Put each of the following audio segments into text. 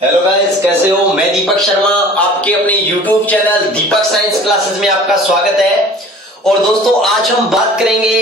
Hello guys, कैसे हो? मैं दीपक शर्मा, आपके अपने YouTube चैनल दीपक साइंस क्लासेस में आपका स्वागत है। और दोस्तों, आज हम बात करेंगे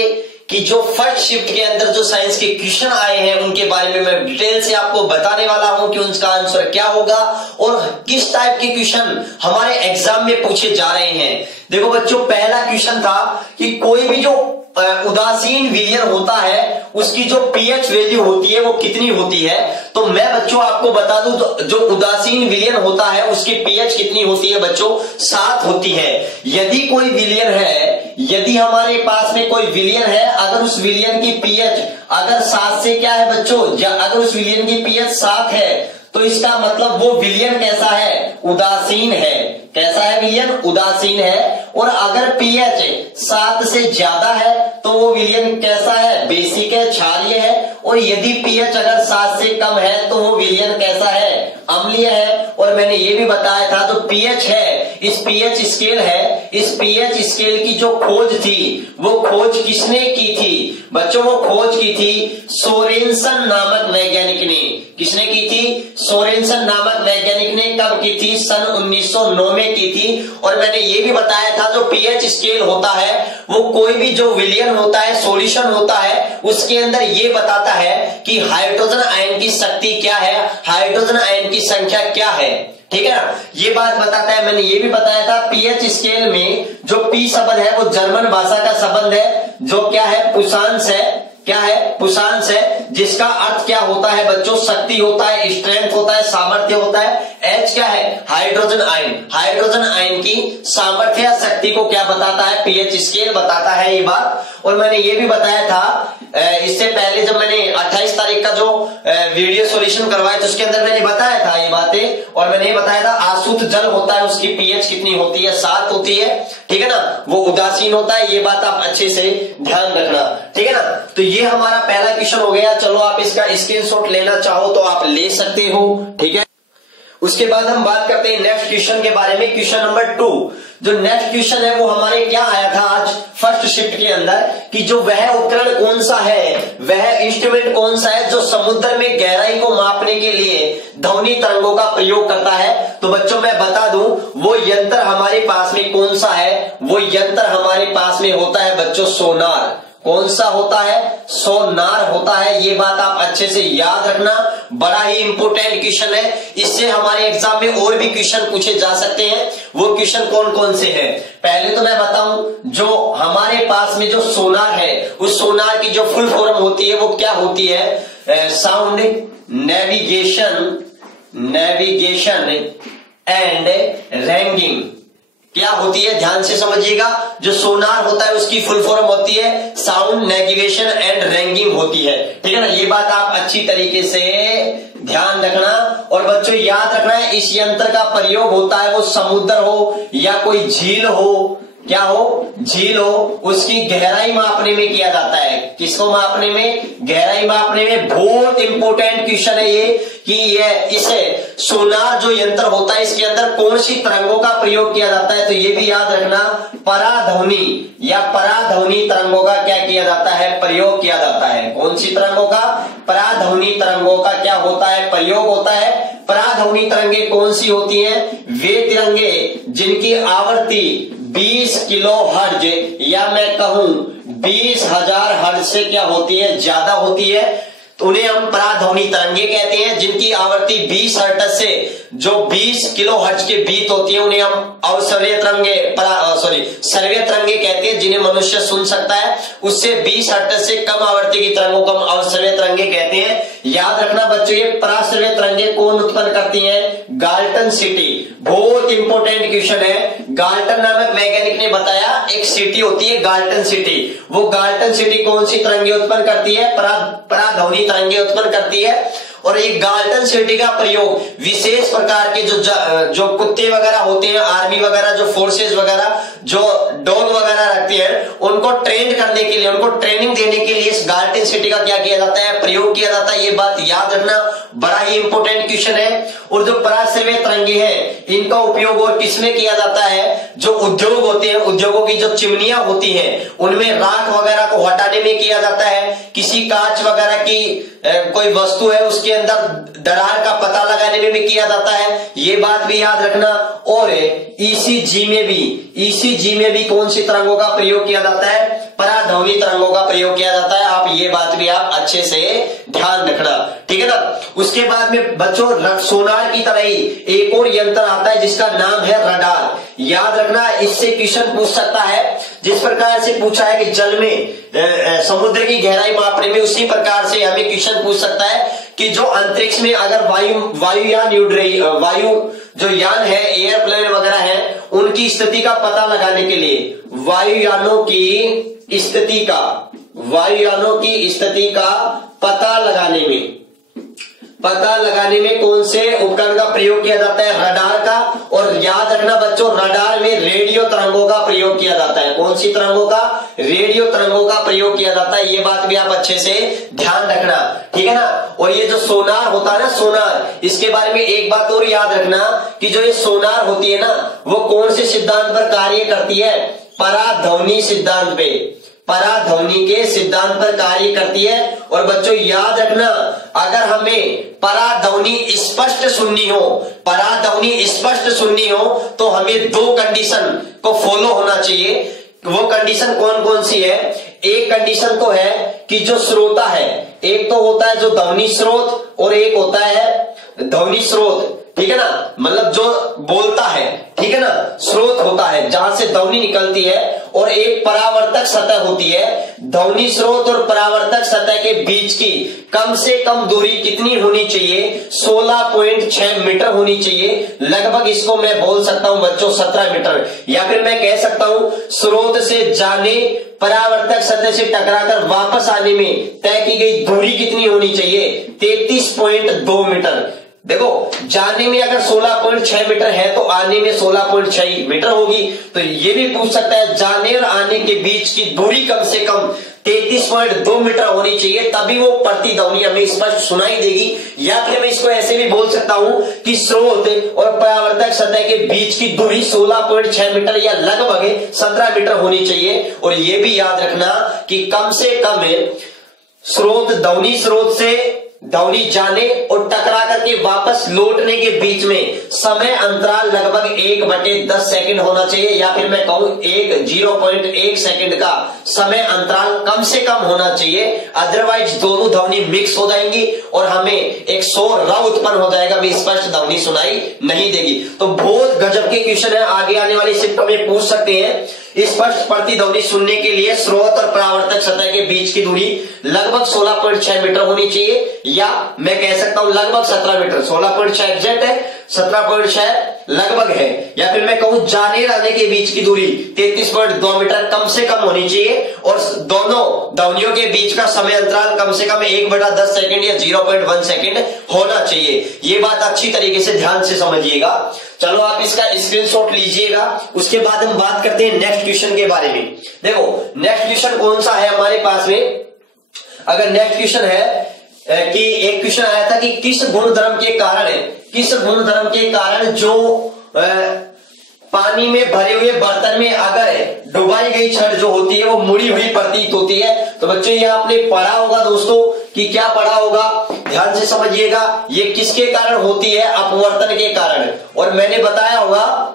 कि जो फर्स्ट शिफ्ट के अंदर जो साइंस के क्वेश्चन आए हैं उनके बारे में मैं डिटेल से आपको बताने वाला हूं कि उनका आंसर क्या होगा और किस टाइप के क्वेश्चन हमारे एग्जाम में पूछे जा रहे हैं। देखो बच्चों, पहला क्वेश्चन था कि कोई भी जो उदासीन विलयन होता है उसकी जो पीएच वैल्यू होती है वो कितनी होती है। तो मैं बच्चों आपको बता दूं, जो उदासीन विलयन होता है उसकी पीएच कितनी होती है बच्चों? 7 होती है। यदि कोई विलयन है, यदि हमारे पास में कोई विलयन है, अगर उस विलयन की पीएच अगर 7 से क्या है बच्चों, अगर उस विलयन की पीएच 7 है तो इसका मतलब वो विलयन कैसा है? उदासीन है। कैसा है विलयन? उदासीन है। और अगर पीएच 7 से ज्यादा है तो वो विलयन कैसा है? बेसिक है, क्षारीय है। और यदि पीएच अगर 7 से कम है तो वो विलयन कैसा है? अम्लीय है। और मैंने ये भी बताया था, तो पीएच है, इस पीएच स्केल है, इस पीएच स्केल की जो खोज थी वो खोज किसने की थी बच्चों? वो खोज की थी सोरेनसन नामक वैज्ञानिक ने। किसने की थी? सोरेनसन नामक वैज्ञानिक ने। कब की थी? सन 1909 में की थी। और मैंने ये भी बताया था, जो पीएच स्केल होता है वो कोई भी जो विलयन होता है, सॉल्यूशन होता है, उसके अंदर ये बताता है कि हाइड्रोजन आयन की शक्ति क्या है, हाइड्रोजन आयन की संख्या क्या है। ठीक है ना, ये बात बताता है। मैंने ये भी बताया था, पीएच स्केल में जो पी शब्द है वो जर्मन भाषा का शब्द है, जो क्या है? पुशांश है। क्या है? पुशांश है, जिसका अर्थ क्या होता है बच्चों? शक्ति होता है, स्ट्रेंथ होता है, सामर्थ्य होता है। एच क्या है? Hydrogen ion. हाइड्रोजन आयन की सामर्थ्य या शक्ति को क्या बताता है? पीएच स्केल बताता है ये बात। और मैंने ये भी बताया था, इससे पहले जब मैंने 28 तारीख का जो वीडियो सॉल्यूशन करवाया तो उसके अंदर मैंने बताया था ये बातें। और मैंने ये बताया था, आशुद्ध जल होता है उसकी पीएच कितनी होती है? 7 होती है। ठीक है ना, वो उदासीन होता है। ये बात आप अच्छे से ध्यान रखना। ठीक है ना, तो ये हमारा पहला क्वेश्चन हो गया। चलो, आप इसका स्क्रीनशॉट लेना चाहो तो आप ले सकते हो। ठीक है, उसके बाद हम बात करते हैं नेक्स्ट क्वेश्चन के बारे में। क्वेश्चन नंबर 2, जो नेक्स्ट क्वेश्चन है वो हमारे क्या आया था आज फर्स्ट शिफ्ट के अंदर, कि जो वह उपकरण कौन सा है, वह इंस्ट्रूमेंट कौन सा है जो समुद्र में गहराई को मापने के लिए ध्वनि तरंगों का प्रयोग करता है। तो बच्चों मैं बता दूं, वो यंत्र हमारे पास में कौन सा है? वो यंत्र हमारे पास में होता है बच्चों सोनार। कौन सा होता है? सोनार होता है। ये बात आप अच्छे से याद रखना, बड़ा ही इंपोर्टेंट क्वेश्चन है। इससे हमारे एग्जाम में और भी क्वेश्चन पूछे जा सकते हैं। वो क्वेश्चन कौन कौन से हैं? पहले तो मैं बताऊं, जो हमारे पास में जो सोनार है, उस सोनार की जो फुल फॉर्म होती है वो क्या होती है? Sound navigation and ragging. क्या होती है? ध्यान से समझिएगा। जो सोनार होता है उसकी फुल फॉर्म होती है साउंड नेविगेशन एंड रैंगिंग होती है। ठीक है ना, ये बात आप अच्छी तरीके से ध्यान रखना। और बच्चों याद रखना है, इस यंत्र का प्रयोग होता है वो समुद्र हो या कोई झील हो, क्या हो? झील हो, उसकी गहराई मापने में किया जाता है। किसको मापने में? गहराई मापने में। बहुत इंपोर्टेंट क्वेश्चन है ये, कि ये इसे सोनार जो यंत्र होता है इसके अंदर कौन सी तरंगों का प्रयोग किया जाता है? तो ये भी याद रखना, पराध्वनि या पराध्वनि तरंगों का क्या किया जाता है? प्रयोग किया जाता है। कौन सी तरंगों का? पराध्वनि तरंगों का क्या होता है? प्रयोग होता है। पराध्वनि तरंगे कौन सी होती हैं? वे तिरंगे जिनकी आवृत्ति 20 किलो हर्ज या मैं कहूं 20,000 हर्ज से क्या होती है? ज्यादा होती है, तो उन्हें हम पराध्वनि तरंगे कहते हैं। जिनकी आवृत्ति 20 हर्ट्ज से जो 20 किलो हर्ट्ज के बीच होती है उन्हें हम अवसर्य तरंगे सर्वय तरंगे कहते हैं, जिन्हें मनुष्य सुन सकता है। उससे 20 हर्ट्ज से कम आवृत्ति की तरंगों को हम अवसर्य तरंगे कहते हैं। याद रखना बच्चों, ये परासर्य तरंगे कौन उत्पन्न करती हैं? Galton city. बहुत इंपोर्टेंट क्वेश्चन है। गाल्टन नामक वैज्ञानिक ने बताया, एक सिटी होती है गाल्टन सिटी। वो गाल्टन सिटी कौन सी तरंगे उत्पन्न करती है? पराध्वनि तरंगे उत्पन्न करती है। और एक गाल्टन सिटी का प्रयोग विशेष प्रकार के जो कुत्ते वगैरह होते हैं, आर्मी वगैरह, जो फोर्सेस वगैरह, जो डॉग वगैरह रखते हैं, उनको ट्रेन करने के लिए, उनको ट्रेनिंग देने के लिए इस गाल्टन सिटी का क्या किया जाता है? प्रयोग किया जाता है। ये बात याद रखना, बड़ा ही इंपोर्टेंट क्वेश्चन है। और जो पराश्रव्य तरंगे हैं इनका उपयोग और किसमें किया जाता है? जो उद्योग होते हैं, उद्योगों की जो चिमनियां होती हैं उनमें राख वगैरह को हटाने में किया जाता है। किसी कांच वगैरह की कोई वस्तु है उसके अंदर दरार का पता लगाने में भी किया जाता है, ये बात भी याद रखना। और ईसीजी में भी कौन सी तरंगों का प्रयोग किया जाता है, पराध्वनि तरंगों का प्रयोग किया जाता है। आप ये बात भी आप अच्छे से ध्यान रखना, ठीक है ना। उसके बाद में बच्चों सोनार की तरह ही एक और यंत्र आता है जिसका नाम है रडार। याद रखना, इससे क्वेश्चन पूछ सकता है। जिस प्रकार से पूछा है कि जल में समुद्र की गहराई मापने में, उसी प्रकार से हमें क्वेश्चन पूछ सकता है कि जो अंतरिक्ष में अगर वायुयान उड़ रही, वायु जो यान है, एयरप्लेन वगैरह है, उनकी स्थिति का पता लगाने के लिए वायुयानों की स्थिति का पता लगाने में कौन से उपकरण का प्रयोग किया जाता है, रडार का। और याद रखना बच्चों, रडार में रेडियो तरंगों का प्रयोग किया जाता है। कौन सी तरंगों का, रेडियो तरंगों का प्रयोग किया जाता है। ये बात भी आप अच्छे से ध्यान रखना, ठीक है ना। और ये जो सोनार होता है ना, सोनार, इसके बारे में एक बात और याद रखना कि जो ये सोनार होती है ना, वो कौन से सिद्धांत पर कार्य करती है, पराध्वनि के सिद्धांत पर कार्य करती है। और बच्चों याद रखना, अगर हमें पराध्वनि स्पष्ट सुननी हो तो हमें दो कंडीशन को फॉलो होना चाहिए। वो कंडीशन कौन कौन सी है? एक कंडीशन तो है कि जो श्रोता है, एक तो होता है जो ध्वनि स्रोत और एक होता है ध्वनि स्रोत, ठीक है ना, मतलब जो बोलता है, ठीक है ना, स्रोत होता है जहां से ध्वनि निकलती है। और एक परावर्तक सतह होती है। ध्वनि स्रोत और परावर्तक सतह के बीच की कम से कम दूरी कितनी होनी चाहिए? 16.6 मीटर होनी चाहिए लगभग। इसको मैं बोल सकता हूं बच्चों 17 मीटर, या फिर मैं कह सकता हूं स्रोत से जाने, परावर्तक सतह से टकराकर वापस आने में तय की गई दूरी कितनी होनी चाहिए? 33.2 मीटर। देखो, जाने में अगर 16.6 मीटर है तो आने में 16.6 मीटर होगी। तो ये भी पूछ सकता है जाने और आने के बीच की दूरी कम से कम 33.2 मीटर होनी चाहिए, तभी वो प्रतिध्वनि हमें स्पष्ट सुनाई देगी। या फिर मैं इसको ऐसे भी बोल सकता हूं कि स्रोत और परावर्तक सतह के बीच की दूरी 16.6 मीटर या लगभग 17 मीटर होनी चाहिए। और ये भी याद रखना कि कम से कम ध्वनि स्रोत से ध्वनि जाने और टकरा करके वापस लौटने के बीच में समय अंतराल लगभग 1/10 सेकंड होना चाहिए, या फिर मैं कहूं 0.1 सेकंड का समय अंतराल कम से कम होना चाहिए। अदरवाइज दोनों ध्वनि मिक्स हो जाएंगी और हमें एक शोर रव उत्पन्न हो जाएगा, भी स्पष्ट ध्वनि सुनाई नहीं देगी। तो बहुत गजब के क्वेश्चन है, आगे आने वाली शिफ्ट में पूछ सकते हैं। स्पष्ट प्रतिध्वनि सुनने के लिए स्रोत और परावर्तक सतह के बीच की दूरी लगभग 16.6 मीटर होनी चाहिए, या मैं कह सकता हूं लगभग 17 मीटर। 16.6 एग्जैक्ट है, 17.6 लगभग है। या फिर मैं कहूं जाने आने के बीच की दूरी 33.2 मीटर कम से कम होनी चाहिए। और दोनों ध्वनियों के बीच का समय अंतराल कम से कम 1/10 सेकंड या 0.1 सेकंड होना चाहिए। ये बात अच्छी तरीके से ध्यान से समझिएगा। चलो आप इसका स्क्रीनशॉट लीजिएगा। उसके बाद हम बात करते हैं नेक्स्ट क्वेश्चन के बारे में। देखो नेक्स्ट क्वेश्चन कौन सा है हमारे पास में। अगर नेक्स्ट क्वेश्चन है कि एक क्वेश्चन आया था कि किस गुणधर्म के कारण जो पानी में भरे हुए बर्तन में अगर डुबाई गई छड़ जो होती है वो मुड़ी हुई प्रतीत होती है। तो बच्चों ये आपने पढ़ा होगा दोस्तों, कि क्या पढ़ा होगा, ध्यान से समझिएगा। ये किसके कारण होती है? अपवर्तन के कारण। और मैंने बताया होगा,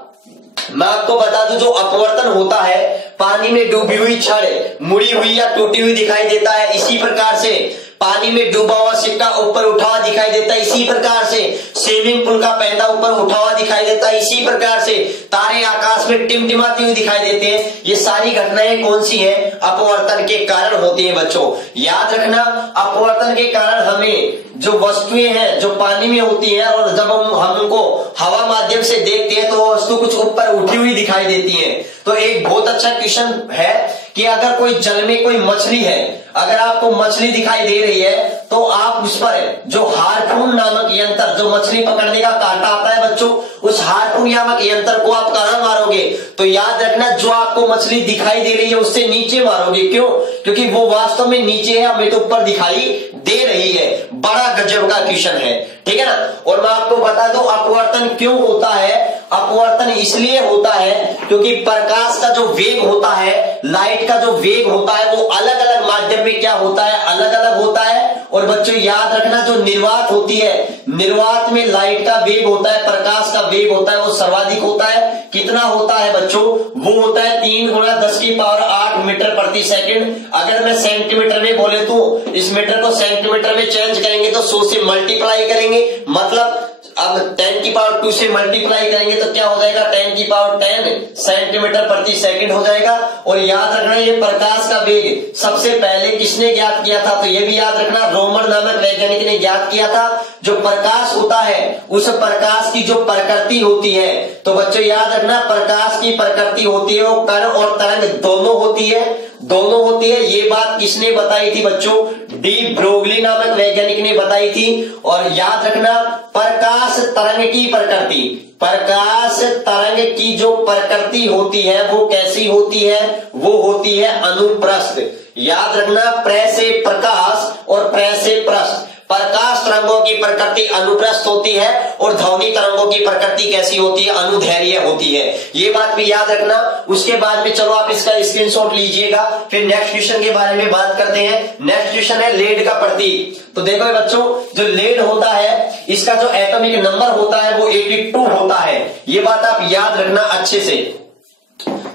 मैं आपको बता दूं, जो अपवर्तन होता है पानी में डूबी हुई छड़ मुड़ी हुई या टूटी हुई दिखाई देता है। इसी प्रकार से पानी में डूबा हुआ सिक्का ऊपर उठा हुआ दिखाई देता है। इसी प्रकार से स्विमिंग पूल का पैंदा ऊपर उठा हुआ दिखाई देता है। इसी प्रकार से तारे आकाश में टिमटिमाती हुई दिखाई देते हैं। ये सारी घटनाएं कौन सी हैं? अपवर्तन के कारण होती है बच्चों। याद रखना, अपवर्तन के कारण हमें जो वस्तुएं हैं जो पानी में होती हैं और जब हम उनको हवा माध्यम से देखते हैं तो वो वस्तु कुछ ऊपर उठी हुई दिखाई देती है। तो एक बहुत अच्छा क्वेश्चन है कि अगर कोई जल में कोई मछली है, अगर आपको मछली दिखाई दे रही है तो आप उस पर जो हार्पून नामक यंत्र, जो मछली पकड़ने का कांटा आता है बच्चों, उस हार्पून नामक यंत्र को आप कहां मारोगे? तो याद रखना, जो आपको मछली दिखाई दे रही है उससे नीचे मारोगे। क्यों? क्योंकि वो वास्तव में नीचे है, हमें तो ऊपर दिखाई दे रही है। बड़ा गजब का क्वेश्चन है, ठीक है ना। और मैं आपको बता दूं अपवर्तन क्यों होता है। अपवर्तन इसलिए होता है क्योंकि प्रकाश का जो वेग होता है, लाइट का जो वेग होता है, वो अलग अलग माध्यम में क्या होता है, अलग अलग होता है। और बच्चों याद रखना, जो निर्वात होती है, निर्वात में लाइट का वेग होता है, प्रकाश का वेग होता है, वो सर्वाधिक होता है। कितना होता है बच्चों? वो होता है 3 × 10⁸ मीटर प्रति सेकंड। अगर मैं सेंटीमीटर में बोले तो इस मीटर को सेंटीमीटर में चेंज करेंगे तो 100 से मल्टीप्लाई करेंगे, मतलब अब 10⁻2 से मल्टीप्लाई करेंगे तो क्या हो जाएगा, 10⁻10 सेंटीमीटर प्रति सेकंड हो जाएगा। और याद रखना ये प्रकाश का वेग सबसे पहले किसने ज्ञात किया था? तो ये भी याद रखना, रोमन नामक वैज्ञानिक ने ज्ञात किया था। जो प्रकाश होता है उस प्रकाश की जो प्रकृति होती है, तो बच्चों याद रखना प्रकाश की प्रकृति होती है वो कण और तरंग दोनों होती है, दोनों होती है। ये बात किसने बताई थी बच्चों? डी ब्रोगली नामक वैज्ञानिक ने बताई थी। और याद रखना प्रकाश तरंग की प्रकृति, प्रकाश तरंग की जो प्रकृति होती है वो कैसी होती है? वो होती है अनुप्रस्थ। याद रखना प्र से प्रकाश और प्र से प्रस्थ। प्रकाश तरंगों की प्रकृति अनुप्रस्थ होती है और ध्वनि तरंगों की प्रकृति कैसी होती है? अनुदैर्घ्य होती है। ये बात भी याद रखना। उसके बाद में चलो आप इसका स्क्रीनशॉट लीजिएगा, फिर नेक्स्ट क्वेश्चन के बारे में बात करते हैं। नेक्स्ट क्वेश्चन है लेड का प्रतीक। तो देखो बच्चों, जो लेड होता है इसका जो एटॉमिक नंबर होता है वो 82 होता है। ये बात आप याद रखना अच्छे से।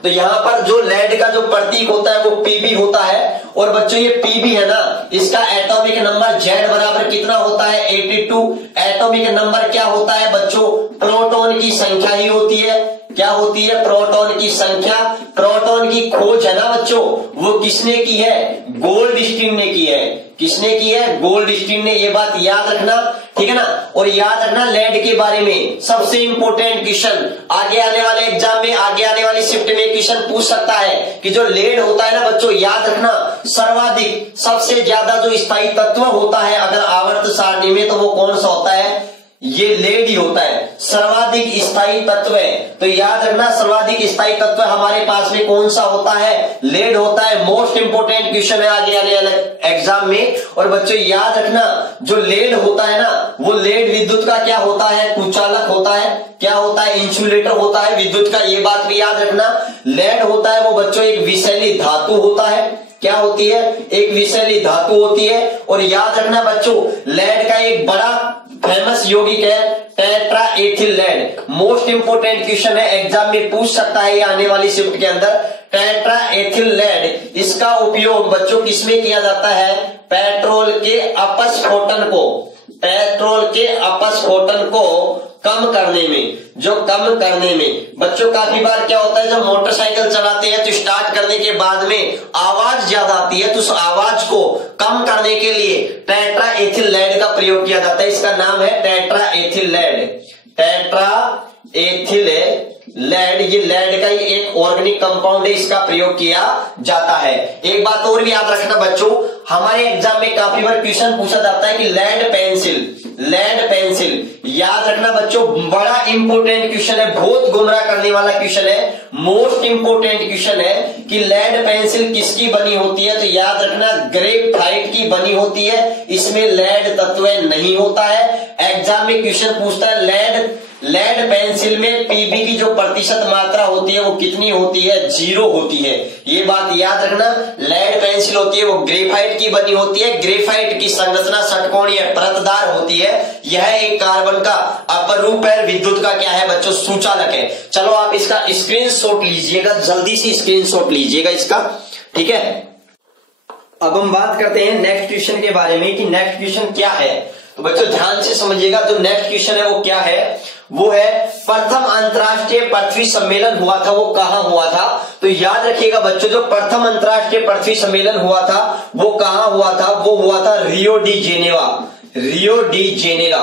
तो यहां पर जो लेड का जो प्रतीक होता है वो पीबी होता है। और बच्चों ये पीबी है ना, इसका एटॉमिक नंबर जेड बराबर कितना होता है? 82। एटॉमिक नंबर क्या होता है बच्चों? प्रोटॉन की संख्या ही होती है। क्या होती है? प्रोटॉन की संख्या। प्रोटॉन की खोज है ना बच्चों, वो किसने की है? गोल्डस्टीन ने की है। किसने की है? गोल्डस्टीन ने। ये बात याद रखना, ठीक है ना। और याद रखना लेड के बारे में सबसे इंपॉर्टेंट क्वेश्चन आगे आने वाले एग्जाम में, आगे आने वाली शिफ्ट में क्वेश्चन पूछ सकता है कि जो लेड होता है ना बच्चों, याद रखना सर्वाधिक सबसे ज्यादा जो स्थायी तत्व होता है अगर आवर्त सारणी में, तो वो कौन सा होता है? ये लेड ही होता है, सर्वाधिक स्थायी तत्व है। तो याद रखना सर्वाधिक स्थायी तत्व हमारे पास में कौन सा होता है? लेड होता है। मोस्ट इंपोर्टेंट क्वेश्चन है आगे आने वाले एग्जाम में। और बच्चों याद रखना जो लेड होता है ना, वो लेड विद्युत का क्या होता है? कुचालक होता है। क्या होता है? इंसुलेटर होता है विद्युत का। ये बात भी याद रखना। लेड होता है वो बच्चों एक विषैली धातु होता है। क्या होती है? एक विषैली धातु होती है। और याद रखना बच्चों लेड का एक बड़ा फेमस यौगिक है tetra ethyl lead. Most important question है, एग्जाम में पूछ सकता है ये आने वाली शिफ्ट के अंदर। टेट्रा एथिल लेड, इसका उपयोग बच्चों किसमें किया जाता है? पेट्रोल के अपस्फोटन को, पेट्रोल के अपस्फोटन को कम करने में, जो कम करने में बच्चों काफी बार क्या होता है, जब मोटरसाइकिल चलाते हैं तो स्टार्ट करने के बाद में आवाज ज्यादा आती है, तो उस आवाज को कम करने के लिए टेट्रा एथिल लेड का प्रयोग किया जाता है। इसका नाम है tetra ethyl lead. Tetra ethyl lead, ये लेड का ही एक ऑर्गेनिक कंपाउंड है, इसका प्रयोग किया जाता है। एक बात और भी याद रखना बच्चों, हमारे एग्जाम में काफी बार क्वेश्चन पूछा जाता है कि लेड पेंसिल, लेड पेंसिल। याद रखना बच्चों बड़ा इंपॉर्टेंट क्वेश्चन है, बहुत गुमराह करने वाला क्वेश्चन है, मोस्ट इंपॉर्टेंट क्वेश्चन है कि लेड पेंसिल किसकी बनी होती है? तो याद रखना ग्रेफाइट की बनी होती है, इसमें लेड तत्व नहीं होता है। एग्जाम में क्वेश्चन पूछता है लेड पेंसिल में पीबी की जो प्रतिशत मात्रा होती है वो कितनी होती है? 0 होती है। ये बात याद रखना। लेड पेंसिल होती है वो ग्रेफाइट की बनी होती है। ग्रेफाइट की संरचना षटकोणीय परतदार होती है। यह एक कार्बन का अपरूप है, विद्युत का क्या है बच्चों? सूचालक है। चलो आप इसका स्क्रीनशॉट लीजिएगा, जल्दी से स्क्रीनशॉट लीजिएगा इसका, ठीक है। अब हम बात करते हैं नेक्स्ट क्वेश्चन के बारे में कि नेक्स्ट क्वेश्चन क्या है। तो बच्चों ध्यान से समझिएगा, जो नेक्स्ट क्वेश्चन है वो क्या है? वो है प्रथम अंतर्राष्ट्रीय पृथ्वी सम्मेलन हुआ था वो कहां हुआ था? तो याद रखिएगा बच्चों जो प्रथम अंतर्राष्ट्रीय पृथ्वी सम्मेलन हुआ था वो कहां हुआ था? वो हुआ था Rio de Geneva. Rio de genera,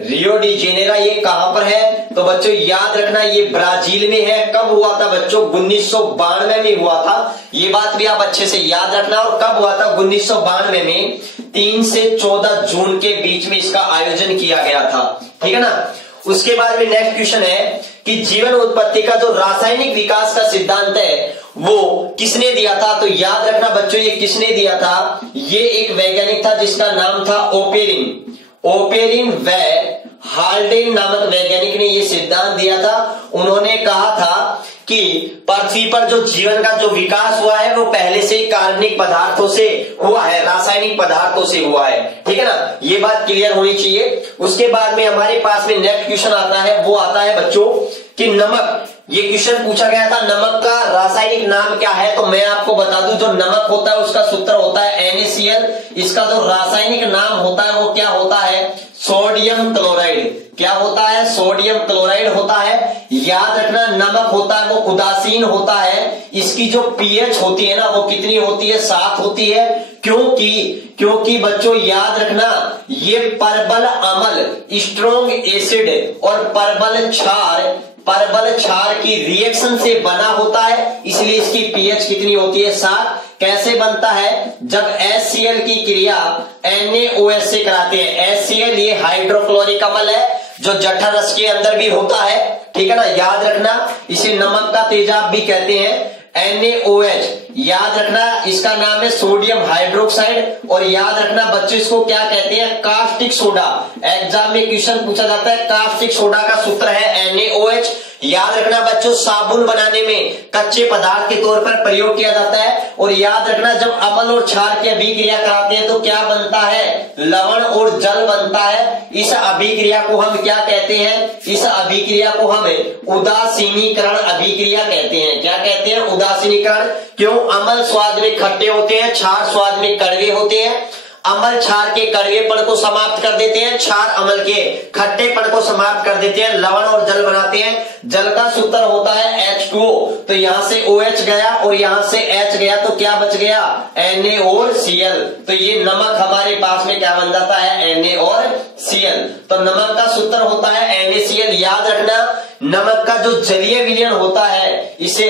Rio de genera ये कहां पर है? तो बच्चों याद रखना ये ब्राजील में है। कब हुआ था बच्चों? 1992 में हुआ था। ये बात भी आप अच्छे से याद रखना। और कब हुआ था? 1992 में 3 से 14 जून के बीच में इसका आयोजन किया गया था, ठीक है ना। उसके बाद में नेक्स्ट क्वेश्चन है कि जीवन उत्पत्ति का जो रासायनिक विकास का सिद्धांत है वो किसने दिया था? तो याद रखना बच्चों ये किसने दिया था? ये एक वैज्ञानिक था जिसका नाम था ओपेरिन। ओपेरिन व हाल्डेन नामक वैज्ञानिक ने ये सिद्धांत दिया था। उन्होंने कहा था कि पृथ्वी पर जो जीवन का जो विकास हुआ है वो पहले से ही कार्बनिक पदार्थों से हुआ है, रासायनिक पदार्थों से हुआ है। ठीक है ना, ये बात क्लियर होनी चाहिए। उसके बाद में हमारे पास में नेक्स्ट क्वेश्चन आता है, वो आता है बच्चों कि नमक। ये क्वेश्चन पूछा गया था नमक का रासायनिक नाम क्या है, तो मैं आपको बता दूं जो नमक होता है उसका सूत्र होता है NaCl। इसका जो रासायनिक नाम होता है वो क्या होता है, सोडियम क्लोराइड। क्या होता है, सोडियम क्लोराइड होता है। याद रखना नमक होता है वो उदासीन होता है। इसकी जो pH होती है ना वो कितनी होती है, 7 होती है। क्योंकि बच्चों याद रखना ये परबल अम्ल स्ट्रॉन्ग एसिड और परबल क्षार की रिएक्शन से बना होता है, इसलिए इसकी pH कितनी होती है, 7। कैसे बनता है, जब HCl की क्रिया NaOH से कराते हैं। HCl ये हाइड्रोक्लोरिक अम्ल है जो जठर रस के अंदर भी होता है। ठीक है ना, याद रखना इसे नमक का तेजाब भी कहते हैं, NaOH। याद रखना इसका नाम है सोडियम हाइड्रोक्साइड। और याद रखना बच्चों इसको क्या कहते हैं, कास्टिक सोडा। एग्जाम में क्वेश्चन पूछा जाता है, कास्टिक सोडा का सूत्र है NaOH। याद रखना बच्चों साबुन बनाने में कच्चे पदार्थ के तौर पर प्रयोग किया जाता है। और याद रखना जब अम्ल और क्षार की अभिक्रिया कराते हैं तो क्या बनता है, लवण और जल बनता है। इस अभिक्रिया को हम क्या कहते हैं, इस अभिक्रिया को हम उदासीनीकरण अभिक्रिया कहते हैं। क्या कहते हैं, उदासीनीकरण। क्यों, अम्ल स्वाद में खट्टे होते हैं, क्षार स्वाद में कड़वे होते हैं। अम्ल क्षार के कड़वेपन को समाप्त कर देते हैं, क्षार अम्ल के खट्टेपन को समाप्त कर देते हैं, लवण और जल बनाते हैं। जल का सूत्र होता है H2O। तो यहां से OH गया और यहां से H गया तो क्या बच गया, Na और Cl। तो ये नमक हमारे पास में क्या बन जाता है, Na और Cl। तो नमक का सूत्र होता है NaCl। याद रखना नमक का जो जलीय विलयन होता है, इसे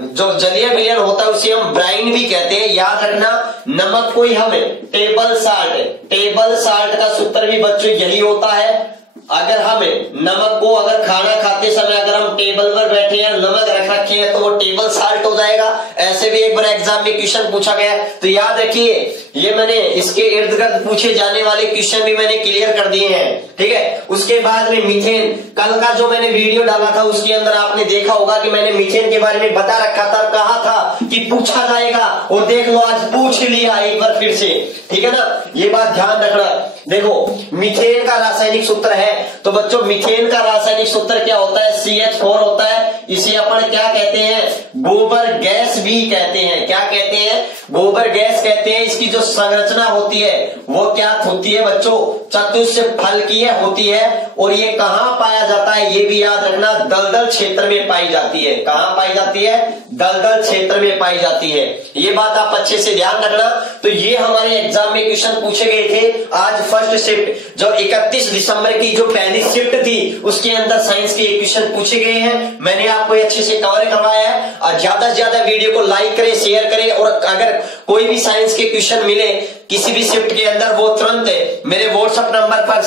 जो जलीय विलयन होता है उसे हम ब्राइन भी कहते हैं। याद रखना नमक को ही हम टेबल साल्ट का सूत्र भी बच्चों यही होता है। अगर हम नमक को अगर खाना खाते समय अगर हम टेबल पर बैठे हैं नमक रख रखे हैं तो वो टेबल साल्ट हो जाएगा। ऐसे भी एक बार एग्जाम में क्वेश्चन पूछा गया, तो याद रखिए ये मैंने इसके इर्द गिर्द पूछे जाने वाले क्वेश्चन भी मैंने क्लियर कर दिए हैं। ठीक है, उसके बाद में मीथेन, कल का जो मैंने वीडियो डाला था उसके अंदर आपने देखा होगा कि मैंने मीथेन के बारे में बता रखा था, कहा था कि पूछा जाएगा, और देख लो आज पूछ लिया एक बार फिर से। ठीक है ना, ये बात ध्यान रखना। देखो मीथेन का रासायनिक सूत्र है, तो बच्चों मीथेन का रासायनिक सूत्र क्या होता है, CH4 होता है। इसे अपन क्या कहते हैं, गोबर गैस भी कहते हैं। क्या कहते हैं, गोबर गैस कहते हैं। इसकी जो संरचना होती है वो क्या होती है बच्चों, चतुष्फलकीय फलकीय होती है। और ये कहां पाया जाता है ये भी याद रखना, दलदल क्षेत्र में पाई जाती है। कहां पाई जाती है, दलदल क्षेत्र में पाई जाती है। ये बात आप अच्छे से ध्यान रखना। तो ये हमारे एग्जाम में क्वेश्चन पूछे गए थे। आज फर्स्ट शिफ्ट जो 31 दिसंबर की जो पहली शिफ्ट थी उसके अंदर साइंस के क्वेश्चन पूछे गए हैं। मैंने आपको अच्छे से कवर करवाया है। और ज्यादा से ज्यादा वीडियो को लाइक करें, शेयर करें, और अगर कोई भी साइंस के क्वेश्चन मिले किसी भी शिफ्ट के अंदर वो तुरंत मेरे व्हाट्सएप नंबर पर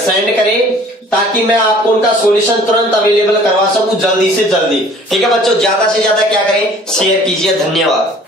सेंड करें, ताकि मैं आपको उनका सॉल्यूशन तुरंत अवेलेबल करवा सकूं जल्दी से जल्दी। ठीक है बच्चों, ज्यादा से ज्यादा क्या करें, शेयर कीजिए। धन्यवाद।